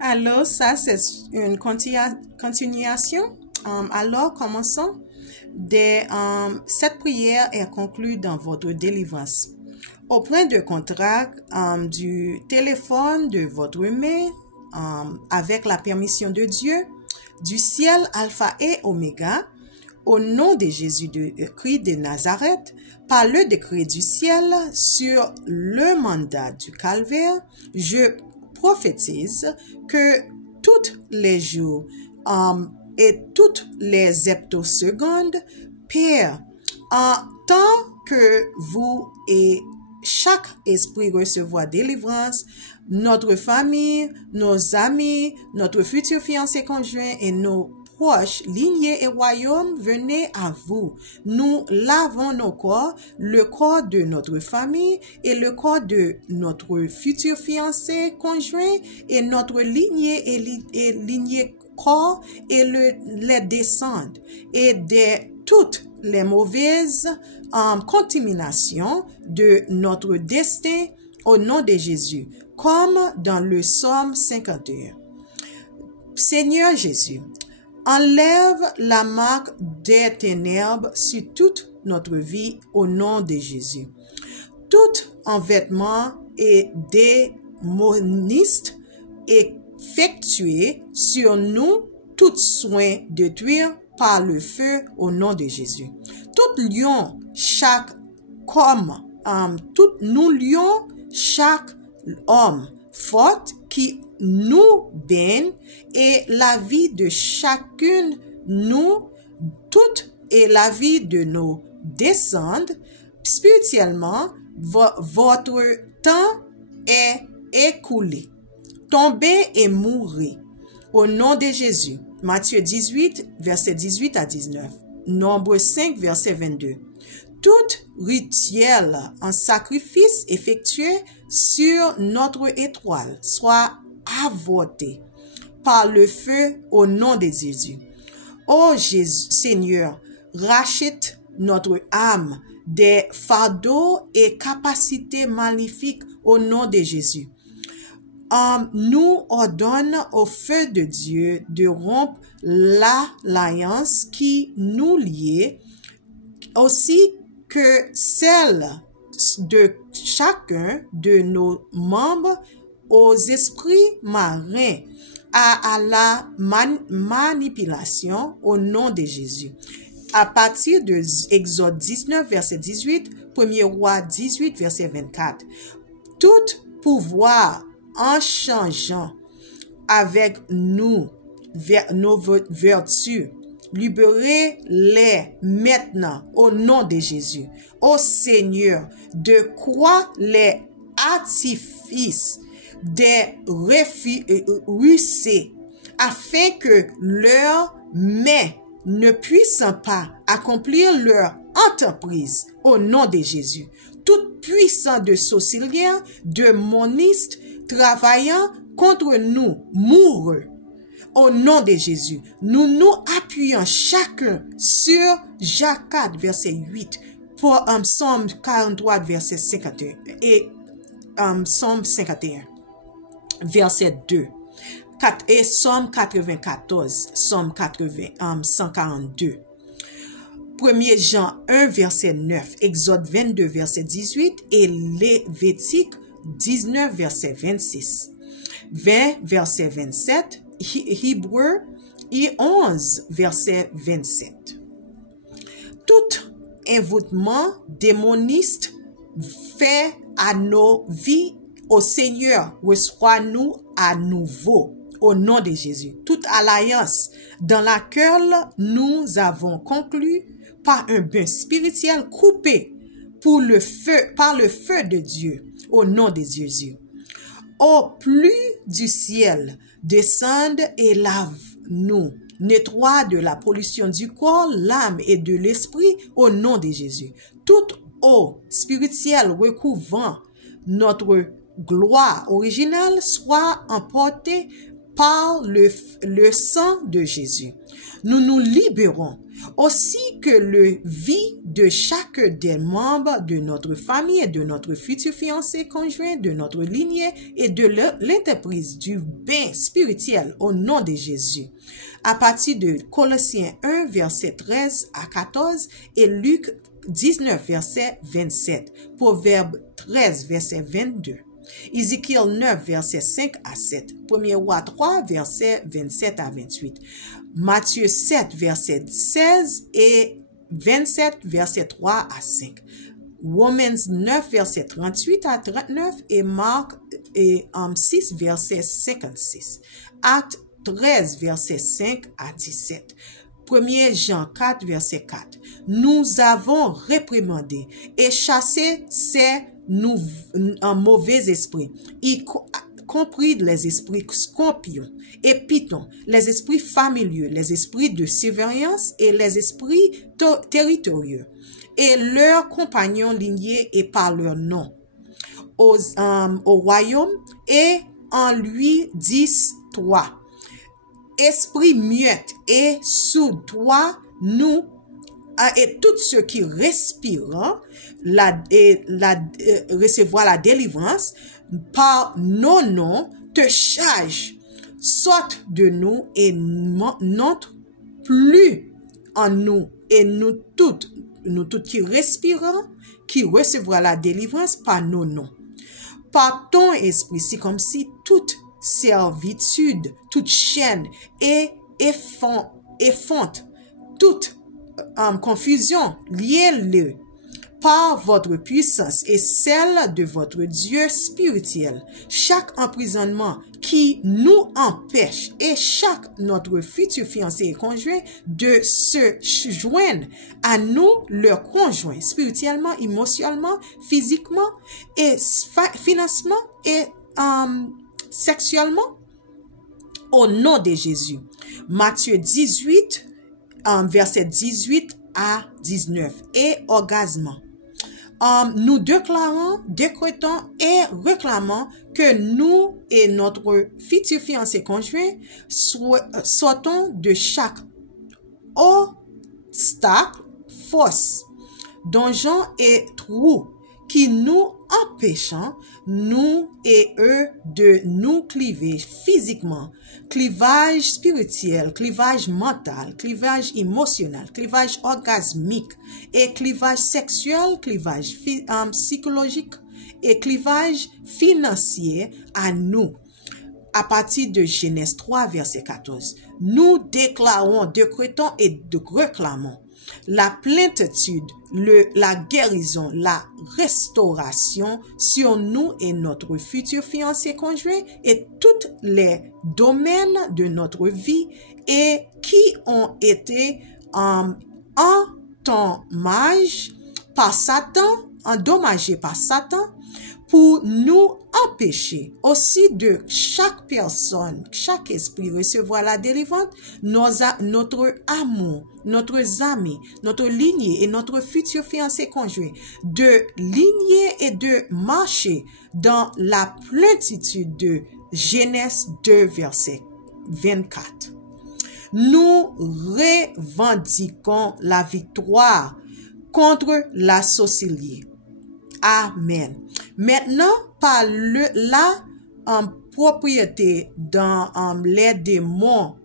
Alors, ça, c'est une continuation. Alors, commençons. Cette prière est conclue dans votre délivrance. Au point de contact du téléphone de votre main, avec la permission de Dieu, du ciel Alpha et Oméga, au nom de Jésus de Christ de Nazareth, par le décret du ciel sur le mandat du calvaire, je prophétise que tous les jours et toutes les heptosecondes, Père, en tant que vous et chaque esprit recevoir délivrance, notre famille, nos amis, notre futur fiancé conjoint et nos proches, lignées et royaumes, venez à vous. Nous lavons nos corps, le corps de notre famille et le corps de notre futur fiancé conjoint et notre lignée et lignée corps et les descendent et de toutes les mauvaises contaminations de notre destin au nom de Jésus, comme dans le psaume 51. Seigneur Jésus, enlève la marque des ténèbres sur toute notre vie au nom de Jésus. Tout envêtement et démoniste effectué sur nous, tout soin détruire par le feu au nom de Jésus. Tout lion, chaque homme, nous lions chaque homme fort qui nous baigne et la vie de chacune nous, toute et la vie de nos descendants, spirituellement, votre temps est écoulé. Tombez et mourrez. Au nom de Jésus. Matthieu 18, verset 18 à 19. Nombre 5, verset 22. Tout rituel en sacrifice effectué sur notre étoile soit avorté par le feu au nom de Jésus. Ô Jésus, Seigneur, rachète notre âme des fardeaux et capacités maléfiques au nom de Jésus. Nous ordonne au feu de Dieu de rompre l'alliance qui nous liait, aussi que celle de chacun de nos membres aux esprits marins à la manipulation au nom de Jésus. À partir de Exode 19, verset 18, 1er Roi 18, verset 24. Tout pouvoir en changeant avec nous nos vertus, libérez-les maintenant au nom de Jésus. Ô Seigneur, de quoi les artifices des rusés, afin que leurs mains ne puissent pas accomplir leur entreprise au nom de Jésus. Tout puissant de sorcières, de monistes, travaillant contre nous, mourreux. Au nom de Jésus, nous nous appuyons chacun sur Jacques 4, verset 8, pour Psaume 43, verset 51, et Psaume 51, verset 2, et Psaume 94, Psaume 142. 1er Jean 1, verset 9, Exode 22, verset 18, et Lévitique 19, verset 26, 20, verset 27, Hébreux 11, verset 27. Tout envoûtement démoniste fait à nos vies au Seigneur, reçois-nous à nouveau au nom de Jésus. Toute alliance dans laquelle nous avons conclu par un bain spirituel coupé par le feu de Dieu au nom de Jésus. Au plus du ciel, descende et lave-nous, nettoie de la pollution du corps, l'âme et de l'esprit au nom de Jésus. Toute eau spirituelle recouvrant notre gloire originale soit emportée par le sang de Jésus. Nous nous libérons aussi que le vie de chaque des membres de notre famille et de notre futur fiancé conjoint, de notre lignée et de l'entreprise du bain spirituel au nom de Jésus. À partir de Colossiens 1, verset 13 à 14 et Luc 19, verset 27, Proverbe 13, verset 22. Ézéchiel 9, verset 5 à 7. 1er Roi 3, verset 27 à 28. Matthieu 7, verset 16 et 27, verset 3 à 5. Romans 9, verset 38 à 39 et Marc 6, verset 56. Actes 13, verset 5 à 17. 1er Jean 4, verset 4. Nous avons réprimandé et chassé ces mauvais esprits, y compris les esprits scorpions et pythons, les esprits familiers, les esprits de surveillance et les esprits territoriaux, et leurs compagnons lignés et par leur nom, au royaume, et en lui disent toi, esprit muette et sous toi, nous et tout ce qui respire recevoir la délivrance par nos noms te charge, sorte de nous et n'entre plus en nous, et nous toutes qui respirons, qui recevrons la délivrance par nos noms. Par ton esprit, c'est comme si toute servitude, toute chaîne et effondre, toute confusion, liez-le par votre puissance et celle de votre Dieu spirituel. Chaque emprisonnement qui nous empêche et chaque notre futur fiancé et conjoint de se joindre à nous, leur conjoint, spirituellement, émotionnellement, physiquement et financièrement et sexuellement, au nom de Jésus. Matthieu 18, verset 18 à 19, et orgasme. Nous décrétons et réclamons que nous et notre futur fiancé conjoint sortons de chaque obstacle, force, donjon et trou qui nous empêchent, nous et eux, de nous cliver physiquement, clivage spirituel, clivage mental, clivage émotionnel, clivage orgasmique et clivage sexuel, clivage psychologique et clivage financier à nous. À partir de Genèse 3, verset 14, nous déclarons, décrétons et réclamons la plénitude, la guérison, la restauration sur nous et notre futur fiancé conjoint et tous les domaines de notre vie et qui ont été endommagés par Satan pour nous empêcher aussi de chaque personne, chaque esprit recevoir la délivrance, notre amour, notre amis, notre lignée et notre futur fiancé conjoint, de ligner et de marcher dans la plénitude de Genèse 2, verset 24. Nous revendiquons la victoire contre la sorcellerie. Amen. Maintenant, par la propriété dans les démons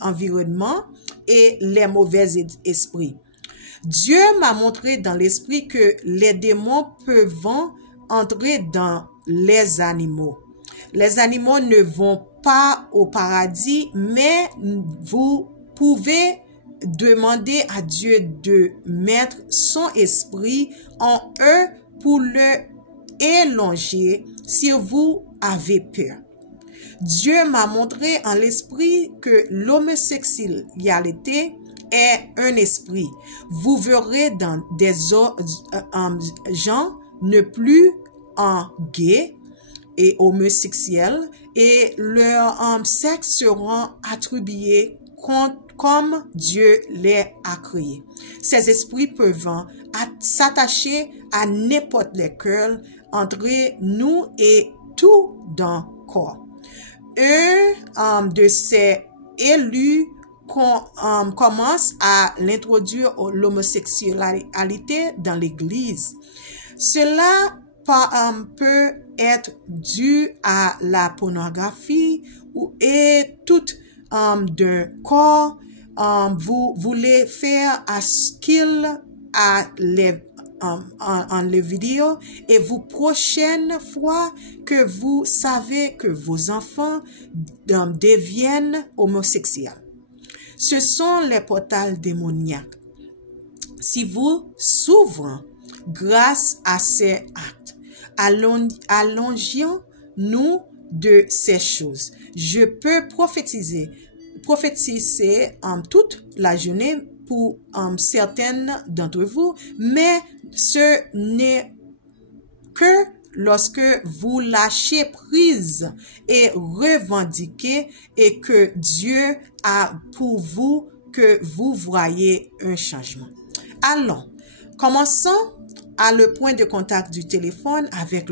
environnement et les mauvais esprits. Dieu m'a montré dans l'esprit que les démons peuvent entrer dans les animaux. Les animaux ne vont pas au paradis, mais vous pouvez demander à Dieu de mettre son esprit en eux pour le élonger si vous avez peur. Dieu m'a montré en l'esprit que l'homosexualité est un esprit. Vous verrez dans des gens ne plus en gays et homosexuels et leur sexe seront attribués comme Dieu les a créés. Ces esprits peuvent s'attacher à n'importe lequel entre nous et tout dans le corps. Eux de ces élus commence à l'introduire l'homosexualité dans l'Église. Cela peut être dû à la pornographie et tout d'un corps vous voulez faire à ce qu'il a en les vidéos et vous prochaine fois que vous savez que vos enfants deviennent homosexuels. Ce sont les portails démoniaques. Si vous s'ouvrez grâce à ces actes, allongeons-nous de ces choses. Je peux prophétiser toute la journée pour certaines d'entre vous, mais ce n'est que lorsque vous lâchez prise et revendiquez et que Dieu a pour vous que vous voyez un changement. Allons, commençons à le point de contact du téléphone avec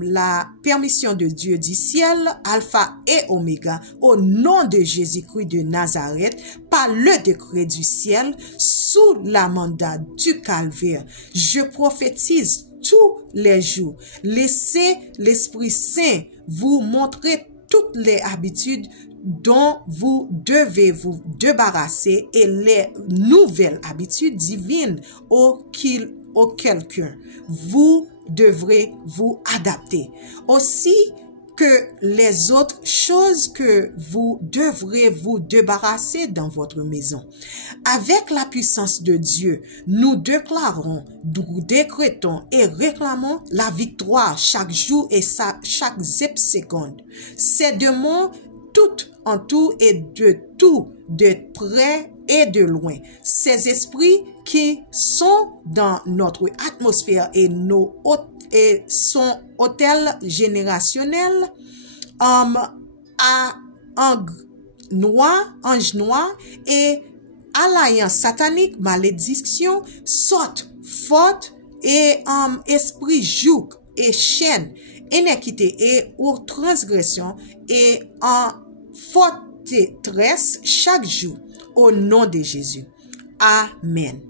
la permission de Dieu du ciel, Alpha et Oméga, au nom de Jésus-Christ de Nazareth, par le décret du ciel, sous la mandat du calvaire. Je prophétise tous les jours. Laissez l'Esprit Saint vous montrer toutes les habitudes dont vous devez vous débarrasser et les nouvelles habitudes divines auxquelles vous devrez vous adapter. Aussi que les autres choses que vous devrez vous débarrasser dans votre maison. Avec la puissance de Dieu, nous déclarons, nous décrétons et réclamons la victoire chaque jour et chaque seconde. Ces démons tout en tout et de près et de loin. Ces esprits qui sont dans notre atmosphère et son hôtel générationnel, ange noir et alliance satanique, malédiction, sorte, faute et esprit joug et chaîne, iniquité et ou transgression et en forteresse chaque jour au nom de Jésus. Amen.